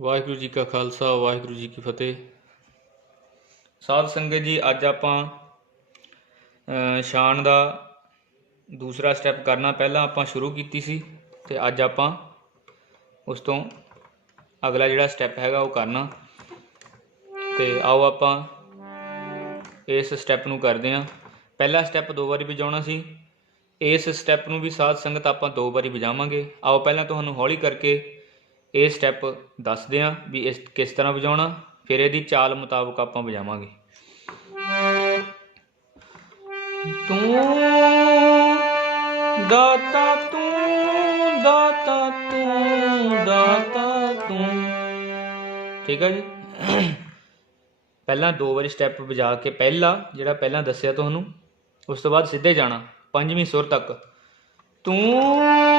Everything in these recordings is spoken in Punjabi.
ਵਾਹਿਗੁਰੂ ਜੀ ਕਾ ਖਾਲਸਾ, ਵਾਹਿਗੁਰੂ ਜੀ ਕੀ ਫਤਿਹ। ਸਾਧ ਸੰਗਤ ਜੀ, ਅੱਜ ਆਪਾਂ ਸ਼ਾਨ ਦਾ ਦੂਸਰਾ ਸਟੈਪ ਕਰਨਾ। ਪਹਿਲਾਂ ਆਪਾਂ ਸ਼ੁਰੂ ਕੀਤੀ ਸੀ ਤੇ ਅੱਜ ਆਪਾਂ ਉਸ ਤੋਂ ਅਗਲਾ ਜਿਹੜਾ ਸਟੈਪ ਹੈਗਾ ਉਹ ਕਰਨਾ। ਤੇ ਆਓ ਆਪਾਂ ਇਸ ਸਟੈਪ ਨੂੰ ਕਰਦੇ ਹਾਂ। ਪਹਿਲਾ ਸਟੈਪ ਦੋ ਵਾਰੀ ਵਜਾਉਣਾ ਸੀ। ਇਸ ਸਟੈਪ ਨੂੰ ਵੀ ਸਾਧ ਸੰਗਤ ਆਪਾਂ ਦੋ ਵਾਰੀ ਵਜਾਵਾਂਗੇ। ਆਓ ਪਹਿਲਾਂ ਤੁਹਾਨੂੰ ਹੌਲੀ ਕਰਕੇ ਇਹ ਸਟੈਪ ਦੱਸਦੇ ਹਾਂ ਵੀ ਇਸ ਕਿਸ ਤਰ੍ਹਾਂ ਵਜਾਉਣਾ, ਫਿਰ ਇਹਦੀ ਚਾਲ ਮੁਤਾਬਕ ਆਪਾਂ ਵਜਾਵਾਂਗੇ। ਤੂੰ ਦਾਤਾ ਤੂੰ ਦਾਤਾ ਤੂੰ ਦਾਤਾ ਤੂੰ। ਠੀਕ ਹੈ ਜੀ? ਪਹਿਲਾਂ ਦੋ ਵਾਰੀ ਸਟੈਪ ਵਜਾ ਕੇ ਪਹਿਲਾ, ਜਿਹੜਾ ਪਹਿਲਾਂ ਦੱਸਿਆ ਤੁਹਾਨੂੰ, ਉਸ ਤੋਂ ਬਾਅਦ ਸਿੱਧੇ ਜਾਣਾ, ਪੰਜਵੀਂ ਸੁਰ ਤੱਕ। ਤੂੰ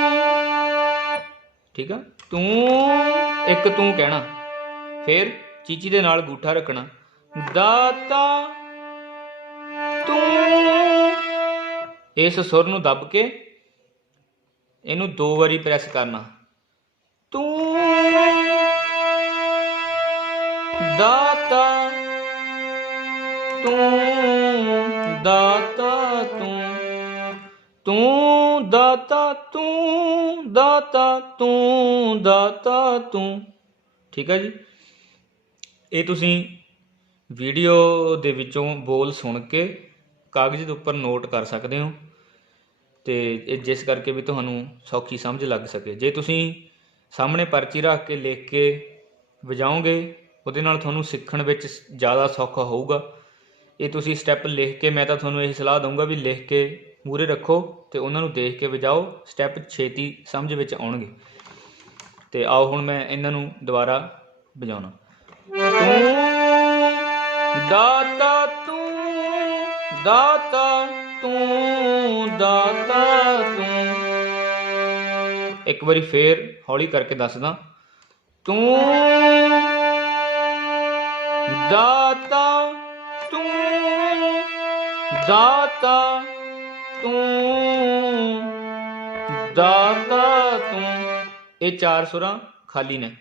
ਠੀਕ ਆ? ਤੂੰ ਇੱਕ ਤੂੰ ਕਹਿਣਾ, ਫਿਰ ਚੀਚੀ ਦੇ ਨਾਲ ਗੂਠਾ ਰੱਖਣਾ। ਦਾਤਾ, ਤੂੰ ਇਸ ਸੁਰ ਨੂੰ ਦੱਬ ਕੇ ਇਹਨੂੰ ਦੋ ਵਾਰੀ ਪ੍ਰੈਸ ਕਰਨਾ। ਤੂੰ ਦਾਤਾ ਤੂੰ ਦਾਤਾ, ਤੂੰ ਤੂੰ ਦਾਤਾ ਤੂੰ ਦਾਤਾ ਤੂੰ ਦਾਤਾ ਤੂੰ। ਠੀਕ ਹੈ ਜੀ? ਇਹ ਤੁਸੀਂ ਵੀਡੀਓ ਦੇ ਵਿੱਚੋਂ ਬੋਲ ਸੁਣ ਕੇ ਕਾਗਜ਼ ਦੇ ਉੱਪਰ ਨੋਟ ਕਰ ਸਕਦੇ ਹੋ ਤੇ ਜਿਸ ਕਰਕੇ ਵੀ ਤੁਹਾਨੂੰ ਸੌਖੀ ਸਮਝ ਲੱਗ ਸਕੇ। ਜੇ ਤੁਸੀਂ ਸਾਹਮਣੇ ਪਰਚੀ ਰੱਖ ਕੇ, ਲਿਖ ਕੇ ਵਜਾਓਗੇ, ਉਹਦੇ ਨਾਲ ਤੁਹਾਨੂੰ ਸਿੱਖਣ ਵਿੱਚ ਜ਼ਿਆਦਾ ਸੌਖਾ ਹੋਊਗਾ। ਇਹ ਤੁਸੀਂ ਸਟੈਪ ਲਿਖ ਕੇ, ਮੈਂ ਤਾਂ ਤੁਹਾਨੂੰ ਇਹ ਸਲਾਹ ਦਊਂਗਾ ਵੀ ਲਿਖ ਕੇ ਮੂਰੇ ਰੱਖੋ। ਤੇ ਉਹਨਾਂ ਨੂੰ ਦੇਖ ਕੇ ਵਜਾਓ ਸਟੈਪ ਛੇਤੀ ਸਮਝ ਵਿੱਚ ਆਉਣਗੇ। ਤੇ ਆਓ ਹੁਣ ਮੈਂ ਇਹਨਾਂ ਨੂੰ ਦੁਬਾਰਾ ਵਜਾਉਣਾ। ਦਾਤਾ, ਤੂੰ ਦਾਤਾ ਤੂੰ ਦਾਤਾ, ਤੂੰ। ਇੱਕ ਵਾਰੀ ਫੇਰ ਹੌਲੀ ਕਰਕੇ ਦੱਸਦਾ। ਤੂੰ ਦਾਤਾ ਤੂੰ ਦਾਤਾ। ਤੂੰ ਦਾਤਾ ਤੂੰ, ਇਹ ਚਾਰ ਸੁਰਾਂ ਖਾਲੀ ਨੇ।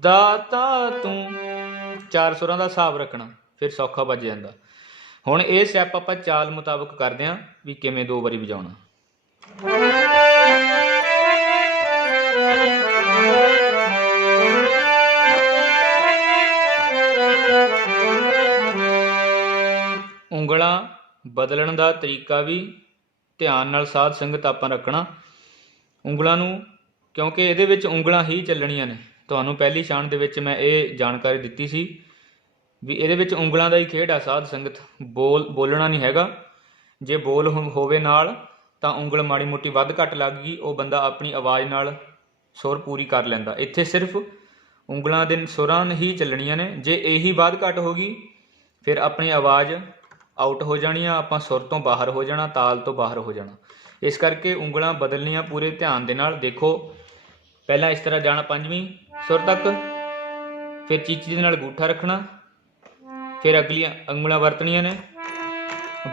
ਦਾਤਾ ਤੂੰ, ਚਾਰ ਸੁਰਾਂ ਦਾ ਹਿਸਾਬ ਰੱਖਣਾ, ਫਿਰ ਸੌਖਾ ਵੱਜ ਜਾਂਦਾ। ਹੁਣ ਇਹ ਸਟੈਪ ਆਪਾਂ ਚਾਲ ਮੁਤਾਬਕ ਕਰਦੇ ਆਂ ਵੀ ਕਿਵੇਂ ਦੋ ਵਾਰੀ ਵਜਾਉਣਾ। ਉਂਗਲਾਂ ਬਦਲਣ ਦਾ ਤਰੀਕਾ ਵੀ ਧਿਆਨ ਨਾਲ ਸਾਧ ਸੰਗਤ ਆਪਾਂ ਰੱਖਣਾ। ਉਂਗਲਾਂ ਨੂੰ, ਕਿਉਂਕਿ ਇਹਦੇ ਵਿੱਚ ਉਂਗਲਾਂ ਹੀ ਚੱਲਣੀਆਂ ਨੇ। ਤੁਹਾਨੂੰ ਪਹਿਲੀ ਸ਼ਾਨ ਦੇ ਵਿੱਚ ਮੈਂ ਇਹ ਜਾਣਕਾਰੀ ਦਿੱਤੀ ਸੀ ਵੀ ਇਹਦੇ ਵਿੱਚ ਉਂਗਲਾਂ ਦਾ ਹੀ ਖੇਡ ਆ ਸਾਧ ਸੰਗਤ। ਬੋਲ, ਬੋਲਣਾ ਨਹੀਂ ਹੈਗਾ। ਜੇ ਬੋਲ ਹੋ- ਹੋਵੇ ਨਾਲ, ਤਾਂ ਉਂਗਲ ਮਾੜੀ ਮੋਟੀ ਵੱਧ ਘੱਟ ਲੱਗ ਗਈ, ਉਹ ਬੰਦਾ ਆਪਣੀ ਆਵਾਜ਼ ਨਾਲ ਸੁਰ ਪੂਰੀ ਕਰ ਲੈਂਦਾ। ਇੱਥੇ ਸਿਰਫ ਉਂਗਲਾਂ ਦੇ ਸੁਰਾਂ ਹੀ ਚੱਲਣੀਆਂ ਨੇ। ਜੇ ਇਹੀ ਵੱਧ ਘੱਟ ਹੋ ਗਈ, ਫਿਰ ਆਪਣੀ ਆਵਾਜ਼ ਆਊਟ ਹੋ ਜਾਣੀ ਆ ਆਪਾਂ ਸੁਰ ਤੋਂ ਬਾਹਰ ਹੋ ਜਾਣਾ, ਤਾਲ ਤੋਂ ਬਾਹਰ ਹੋ ਜਾਣਾ। ਇਸ ਕਰਕੇ ਉਂਗਲਾਂ ਬਦਲਣੀਆਂ ਪੂਰੇ ਧਿਆਨ ਦੇ ਨਾਲ, ਦੇਖੋ। ਪਹਿਲਾਂ ਇਸ ਤਰ੍ਹਾਂ ਜਾਣਾ ਪੰਜਵੀਂ, ਸੁਰ ਤੱਕ। ਫਿਰ ਚੀਚੀ ਦੇ ਨਾਲ ਗੂਠਾ ਰੱਖਣਾ। ਫਿਰ ਅਗਲੀਆਂ ਉਂਗਲਾਂ ਵਰਤਣੀਆਂ ਨੇ।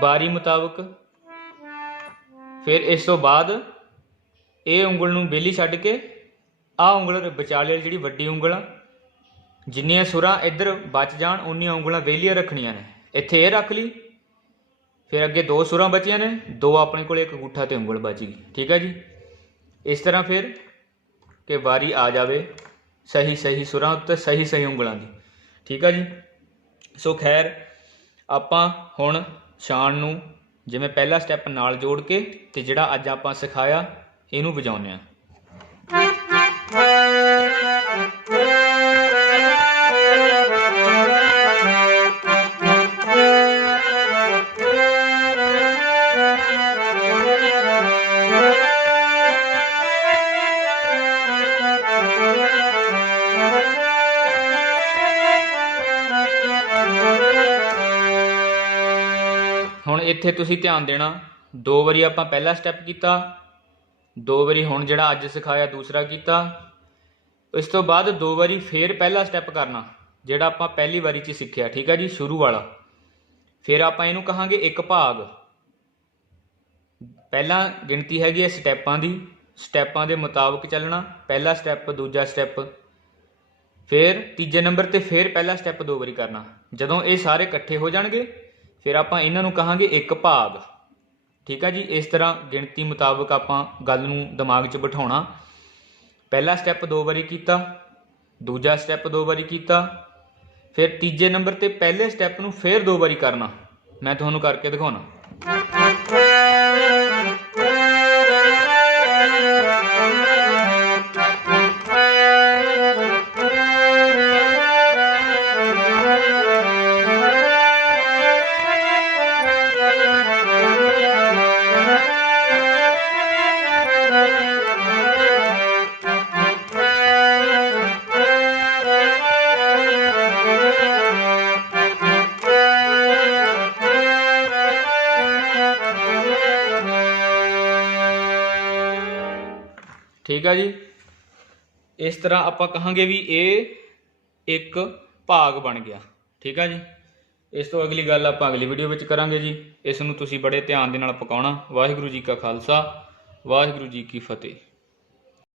ਬਾਰੀ ਮੁਤਾਬਕ। ਫਿਰ ਇਸ ਤੋਂ ਬਾਅਦ ਇਹ ਉਂਗਲ ਨੂੰ ਬੇਲੀ ਛੱਡ ਕੇ, ਆਹ ਉਂਗਲ ਵਿਚਾਲੇ ਵਾਲੀ ਜਿਹੜੀ ਵੱਡੀ ਉਂਗਲ ਆ, ਜਿੰਨੀਆਂ ਸੁਰਾਂ ਇੱਧਰ ਬਚ ਜਾਣ ਉਨੀਆਂ ਉਂਗਲਾਂ ਵੇਲੀਆਂ ਰੱਖਣੀਆਂ ਨੇ। ਇੱਥੇ ਇਹ ਰੱਖ ਲਈ। ਫਿਰ ਅੱਗੇ ਦੋ ਸੁਰਾਂ ਬਚੀਆਂ ਨੇ, ਦੋ ਆਪਣੇ ਕੋਲ, ਇੱਕ ਅੰਗੂਠਾ ਤੇ ਉਂਗਲ ਬਚ ਗਈ। ਠੀਕ ਹੈ ਜੀ? ਇਸ ਤਰ੍ਹਾਂ ਫਿਰ ਕਿ ਵਾਰੀ ਆ ਜਾਵੇ, ਸਹੀ ਸਹੀ ਸੁਰਾਂ ਉੱਤੇ, ਸਹੀ ਸਹੀ ਉਂਗਲਾਂ ਦੀ। ਠੀਕ ਹੈ ਜੀ? ਸੋ ਖੈਰ, ਆਪਾਂ ਹੁਣ ਸ਼ਾਨ ਨੂੰ ਜਿਵੇਂ ਪਹਿਲਾ ਸਟੈਪ ਨਾਲ ਜੋੜ ਕੇ ਤੇ ਜਿਹੜਾ ਅੱਜ ਆਪਾਂ ਸਿਖਾਇਆ, ਇਹਨੂੰ ਵਜਾਉਂਦੇ ਆ ਇੱਥੇ ਤੁਸੀਂ ਧਿਆਨ ਦੇਣਾ, ਦੋ ਵਾਰੀ ਆਪਾਂ ਪਹਿਲਾ ਸਟੈਪ ਕੀਤਾ, ਦੋ ਵਾਰੀ ਹੁਣ ਜਿਹੜਾ ਅੱਜ ਸਿਖਾਇਆ, ਦੂਸਰਾ ਕੀਤਾ। ਇਸ ਤੋਂ ਬਾਅਦ ਦੋ ਵਾਰੀ ਫੇਰ ਪਹਿਲਾ ਸਟੈਪ ਕਰਨਾ, ਜਿਹੜਾ ਆਪਾਂ ਪਹਿਲੀ ਵਾਰੀ 'ਚ ਸਿੱਖਿਆ, ਠੀਕ ਹੈ ਜੀ, ਸ਼ੁਰੂ ਵਾਲਾ। ਫਿਰ ਆਪਾਂ ਇਹਨੂੰ ਕਹਾਂਗੇ ਇੱਕ ਭਾਗ। ਪਹਿਲਾਂ ਗਿਣਤੀ ਹੈਗੀ ਹੈ ਸਟੈਪਾਂ ਦੀ, ਸਟੈਪਾਂ ਦੇ ਮੁਤਾਬਕ ਚੱਲਣਾ, ਪਹਿਲਾ ਸਟੈਪ ਦੂਜਾ ਸਟੈਪ ਫਿਰ ਤੀਜੇ ਨੰਬਰ ਤੇ ਫਿਰ ਪਹਿਲਾ ਸਟੈਪ ਦੋ ਵਾਰੀ ਕਰਨਾ। ਜਦੋਂ ਇਹ ਸਾਰੇ ਇਕੱਠੇ ਹੋ ਜਾਣਗੇ ਫਿਰ ਆਪਾਂ ਇਹਨਾਂ ਨੂੰ ਕਹਾਂਗੇ ਇੱਕ ਭਾਗ। ਠੀਕ ਆ ਜੀ? ਇਸ ਤਰ੍ਹਾਂ ਗਿਣਤੀ ਮੁਤਾਬਕ ਆਪਾਂ ਗੱਲ ਨੂੰ ਦਿਮਾਗ 'ਚ ਬਿਠਾਉਣਾ। ਪਹਿਲਾ ਸਟੈਪ ਦੋ ਵਾਰੀ ਕੀਤਾ, ਦੂਜਾ ਸਟੈਪ ਦੋ ਵਾਰੀ ਕੀਤਾ, ਫਿਰ ਤੀਜੇ ਨੰਬਰ ਤੇ ਪਹਿਲੇ ਸਟੈਪ ਨੂੰ ਫਿਰ ਦੋ ਵਾਰੀ ਕਰਨਾ। ਮੈਂ ਤੁਹਾਨੂੰ ਕਰਕੇ ਦਿਖਾਉਣਾ। ਠੀਕ ਆ ਜੀ? ਇਸ ਤਰ੍ਹਾਂ ਆਪਾਂ ਕਹਾਂਗੇ ਵੀ ਇਹ ਇੱਕ ਭਾਗ ਬਣ ਗਿਆ। ਠੀਕ ਆ ਜੀ? ਇਸ ਤੋਂ ਅਗਲੀ ਗੱਲ ਆਪਾਂ ਅਗਲੀ ਵੀਡੀਓ ਵਿੱਚ ਕਰਾਂਗੇ ਜੀ। ਇਸ ਨੂੰ ਤੁਸੀਂ ਬੜੇ ਧਿਆਨ ਦੇ ਨਾਲ ਪਕਾਉਣਾ। ਵਾਹਿਗੁਰੂ ਜੀ ਕਾ ਖਾਲਸਾ, ਵਾਹਿਗੁਰੂ ਜੀ ਕੀ ਫਤਿਹ।